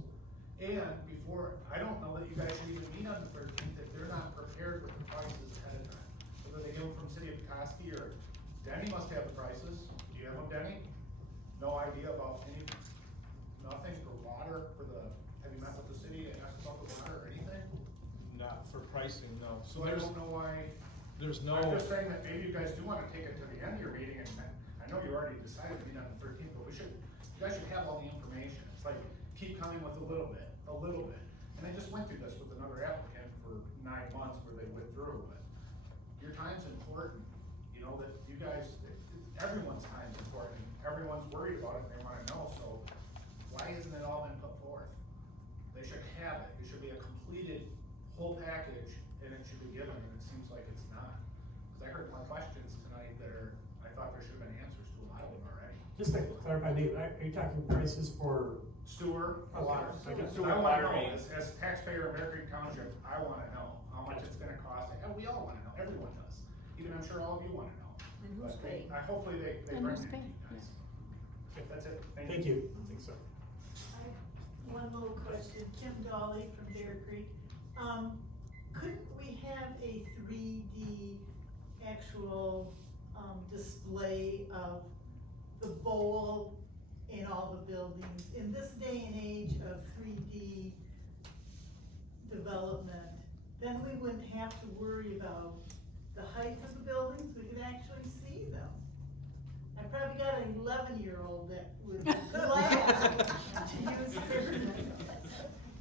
And before, I don't know that you guys should even meet on the 13th if they're not prepared with the prices ahead of time. Whether they get them from City of Petoskey or Denny must have the prices, do you have them, Denny? No idea about nothing for water, have you met with the city and asked about the water or anything? Not for pricing, no. So I don't know why. There's no. I'm just saying that maybe you guys do wanna take it to the end of your meeting, and I know you already decided to meet on the 13th, but you guys should have all the information. It's like, keep coming with a little bit. And I just went through this with another applicant for 9 months where they withdrew, but your time's important, you know, that you guys, everyone's time's important. Everyone's worried about it and they wanna know, so why hasn't it all been put forth? They should have it. It should be a completed whole package and it should be given, and it seems like it's not. Cause I heard more questions tonight that I thought there should have been answers to a lot of them already. Just to clarify, Nate, are you talking prices for? Sewer, Okay, water. I guess. So I wanna know, as taxpayer of Bear Creek Township, I wanna know how much it's gonna cost, and we all wanna know, everyone does. Even I'm sure all of you wanna know. And who's But paying? hopefully they And bring who's that to paying? you guys. That's it, Thank you. I think so. One little question, Kim Dolly from Bear Creek. Couldn't we have a 3D actual, display of the bowl in all the buildings? In this day and age of 3D development, then we wouldn't have to worry about the height of the buildings, we could actually see them. I probably got an 11-year-old that would be glad to use their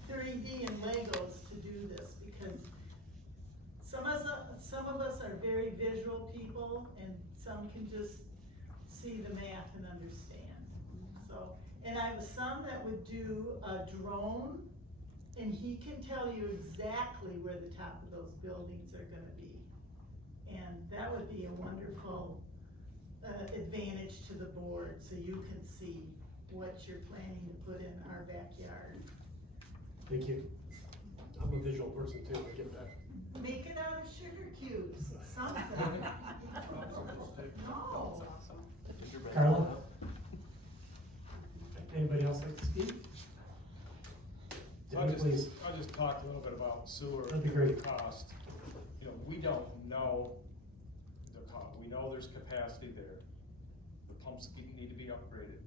3D and Legos to do this, because some of us are very visual people, and some can just see the math and understand. So, and And I have a son that would do a drone, and he can tell you exactly where the top of those buildings are gonna be. And that would be a wonderful advantage to the board, so you can see what you're planning to put in our backyard. Thank you. I'm a visual person too, I get that. Make it out of sugar cubes, something. No. Carla? Anybody else like to speak? Danny, please. I'll just talk a little bit about sewer. That'd be great. Cost. You know, we don't know the cost. We know there's capacity there. The pumps need to be upgraded.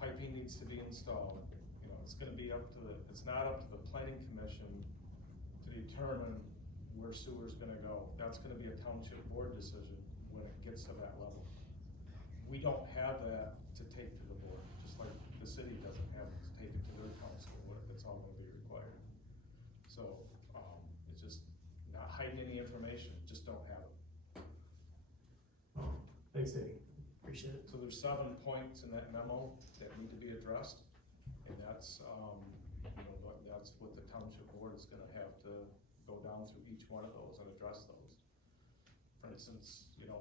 Piping needs to be installed. You know, it's gonna be up to it's not up to the planning commission to determine where sewer's gonna go. That's gonna be a township board decision when it gets to that level. We don't have that to take to the board, just like the city doesn't have it to take it to their council, what if it's all gonna be required. So, it's just not hiding any information, just don't have it. Thanks, Danny. Appreciate it. So there's 7 points in that memo that need to be addressed, and that's, that's what the township board is gonna have to go down through each one of those and address those. For instance, the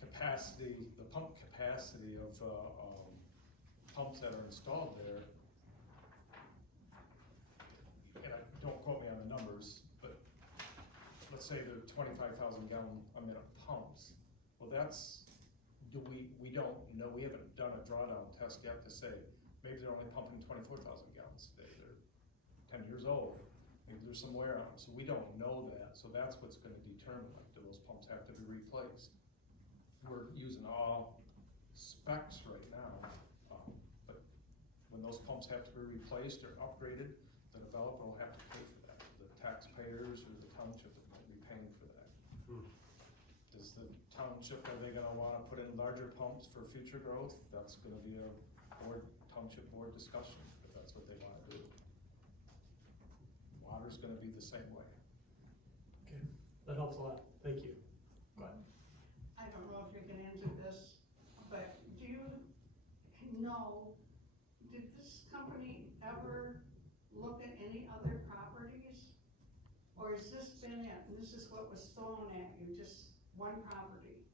capacity, the pump capacity of, pumps that are installed there, and don't quote me on the numbers, but let's say they're 25,000 gallon a minute pumps. Well, we don't know, we haven't done a drawdown test yet to say, maybe they're only pumping 24,000 gallons a day, they're 10 years old, maybe there's some wear on them, so we don't know that, so that's what's gonna determine, like, do those pumps have to be replaced? We're using all specs right now, but when those pumps have to be replaced or upgraded, the developer will have to pay for that, the taxpayers or the township will be paying for that. Is the township, are they gonna wanna put in larger pumps for future growth? That's gonna be a township board discussion, if that's what they wanna do. Water's gonna be the same way. Okay, that helps a lot. Thank you. Go ahead. I don't know if you can answer this, but do you know, did this company ever look at any other properties? Or has this been it, and this is what was thrown at you, just one property?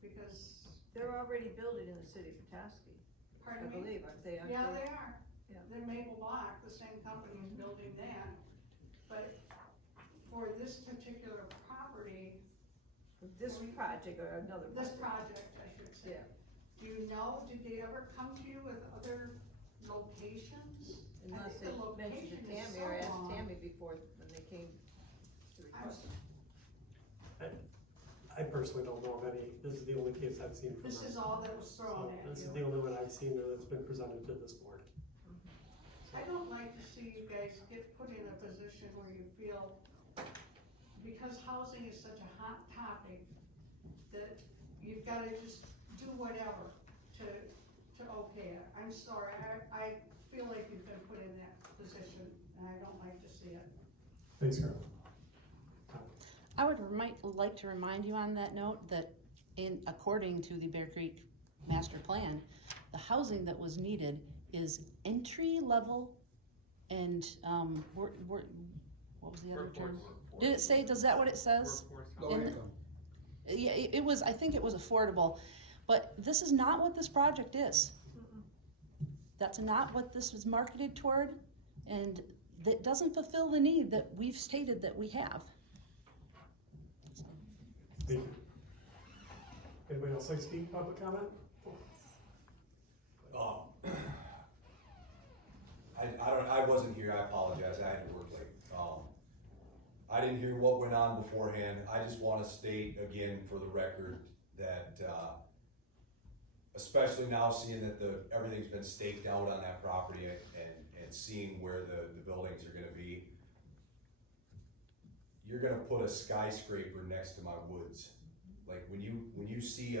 Because. They're already building in the city of Petoskey. Pardon me? I believe, aren't they? Yeah, they are. Yeah. The Maple Block, the same company is building that. But for this particular property. This project or another project? This project, I should say. Yeah. Do you know, did they ever come to you with other locations? Unless they mentioned to Tammy or asked Tammy before when they came to request. I personally don't know of any. This is the only case I've seen from This them. is all that was thrown at you. This is the only one I've seen that's been presented to this board. I don't like to see you guys get put in a position where you feel, because housing is such a hot topic, that you've gotta just do whatever to okay it. I'm sorry, I feel like you've been put in that position, and I don't like to see it. Thanks, Carol. I would like to remind you on that note that according to the Bear Creek Master Plan, the housing that was needed is entry level and, what was the other term? Did it say, does that what it says? Low income. Yeah, it was, I think it was affordable, but this is not what this project is. That's not what this was marketed toward, and that doesn't fulfill the need that we've stated that we have. Thank you. Anybody else like to speak, public comment? I wasn't here, I apologize, I had to work late. I didn't hear what went on beforehand. I just wanna state again for the record that, especially now seeing that everything's been staked out on that property and seeing where the buildings are gonna be, you're gonna put a skyscraper next to my woods. Like when you see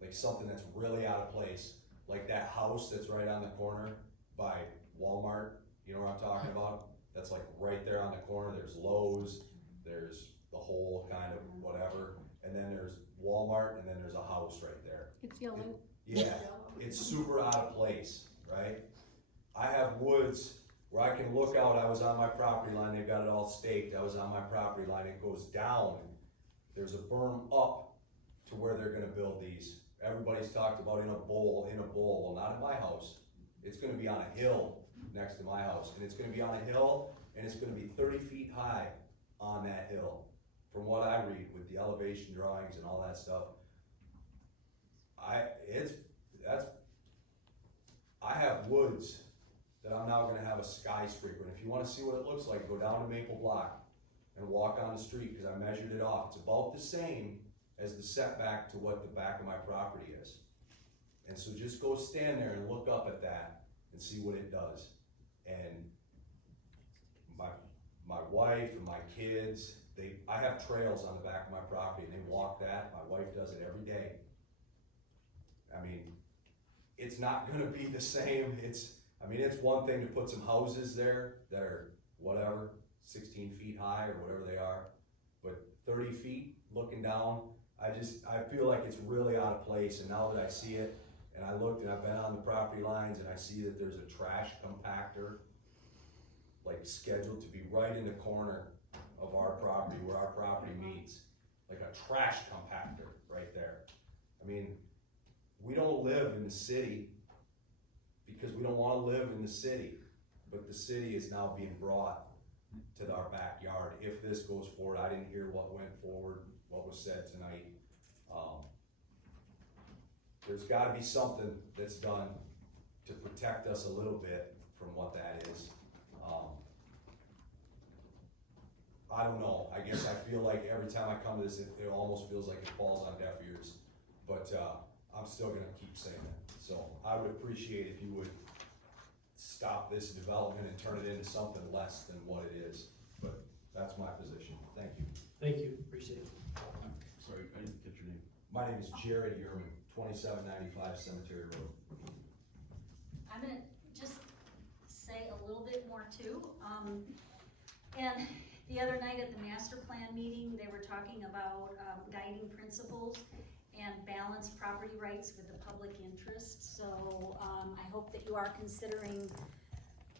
like something that's really out of place, like that house that's right on the corner by Walmart, you know what I'm talking about? That's like right there on the corner, there's Lowe's, there's the whole kind of whatever, and then there's Walmart, and then there's a house right there. It's yellow. Yeah, it's super out of place, right? I have woods where I can look out, I was on my property line, they've got it all staked, I was on my property line, it goes down. There's a berm up to where they're gonna build these. Everybody's talked about in a bowl, well, not at my house. It's gonna be on a hill next to my house, and it's gonna be on a hill, and it's gonna be 30 feet high on that hill. From what I read with the elevation drawings and all that stuff, I have woods that I'm now gonna have a skyscraper, and if you wanna see what it looks like, go down to Maple Block and walk on the street, because I measured it off. It's about the same as the setback to what the back of my property is. And so just go stand there and look up at that and see what it does. And my wife and my kids, I have trails on the back of my property, and they walk that. My wife does it every day. I mean, it's not gonna be the same. It's one thing to put some houses there that are whatever, 16 feet high or whatever they are, but 30 feet looking down, I feel like it's really out of place. And now that I see it, and I looked and I've been on the property lines, and I see that there's a trash compactor like scheduled to be right in the corner of our property where our property meets, like a trash compactor right there. I mean, we don't live in the city because we don't want to live in the city, but the city is now being brought to our backyard. If this goes forward, I didn't hear what went forward, what was said tonight. There's got to be something that's done to protect us a little bit from what that is. I don't know. I guess I feel like every time I come to this, it almost feels like it falls on deaf ears. But I'm still gonna keep saying it. So I would appreciate if you would stop this development and turn it into something less than what it is. But that's my position. Thank you. Thank you, appreciate it. Sorry, I didn't get your name. My name is Jared Yerman, 2795 Cemetery Road. I'm gonna just say a little bit more too. And the other night at the master plan meeting, they were talking about guiding principles and balanced property rights with the public interest. So I hope that you are considering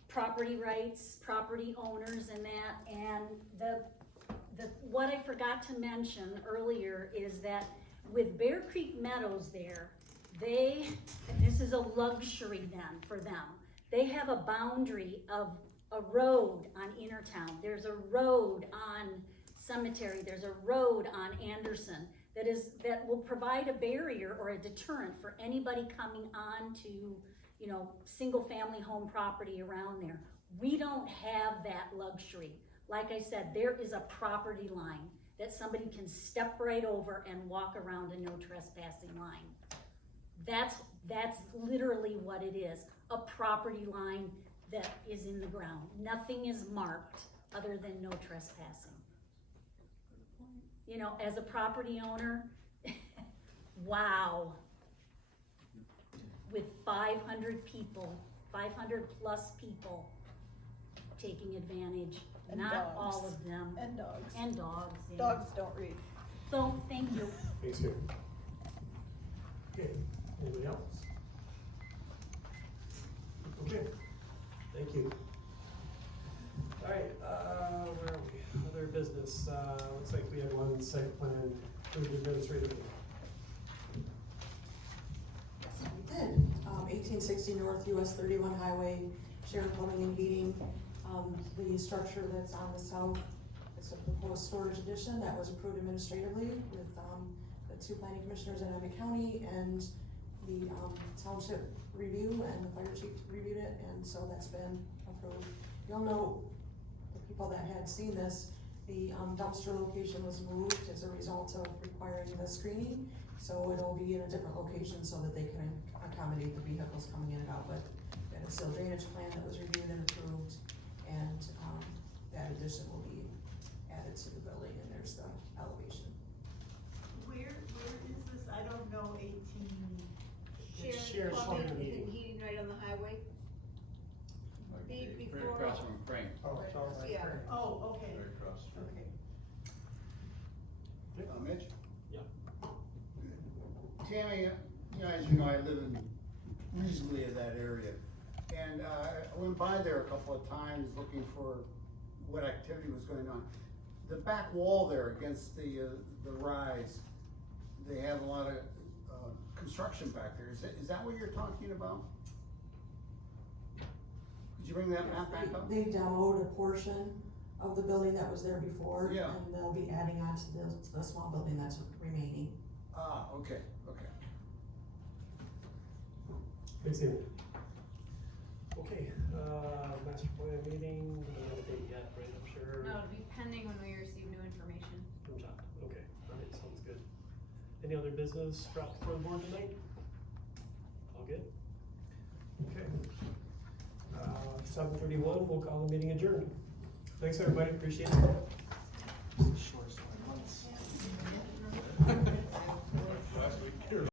property rights, property owners and that. And what I forgot to mention earlier is that with Bear Creek Meadows there, this is a luxury then for them. They have a boundary of a road on Innertown. There's a road on Cemetery. There's a road on Anderson that will provide a barrier or a deterrent for anybody coming on to, single family home property around there. We don't have that luxury. Like I said, there is a property line that somebody can step right over and walk around a no trespassing line. That's literally what it is, a property line that is in the ground. Nothing is marked other than no trespassing. As a property owner, wow. With 500 people, 500 plus people taking advantage, And not dogs. all of them. And dogs. And dogs. Yeah. Dogs don't read. So, thank you. Thanks, Sue. Okay, anybody else? Okay, thank you. All right, where are we? Other business, looks like we have one site plan, approved administratively. Yes, we did. 1860 North US 31 Highway, shared plumbing and heating. The structure that's on the south, it's a proposed storage addition that was approved administratively with the two planning commissioners in Emmett County, and the township review and the fire chief reviewed it, and so that's been approved. You'll note, the people that had seen this, the dumpster location was moved as a result of requiring the screening, so it'll be in a different location so that they can accommodate the vehicles coming in and out. But we had a seal drainage plan that was reviewed and approved, and that addition will be added to the building, and there's the elevation. Where is this? I don't know 18. Shared plumbing and heating. Heating right on the highway? Before. Right across from Frank. Yeah. Oh, okay. Right across. Okay. Mitch? Yeah. Tammy, you guys as you know, I live in reasonably in that area. And I went by there a couple of times looking for what activity was going on. The back wall there against the rise, they have a lot of construction back there. Is that what you're talking about? Could you bring that map back up? They demoed a portion of the building that was there before. Yeah. And they'll be adding on to the small building that's remaining. Ah, okay, okay. Thanks, Ian. Okay, master plan meeting, we don't have a date yet, right, I'm sure. No, it'll be pending when we receive new information. From John, okay, alright, sounds good. Any other business brought before the board tonight? All good? Okay. 7:31, we'll call the meeting adjourned. Thanks, everybody, appreciate it. Shortest one in months.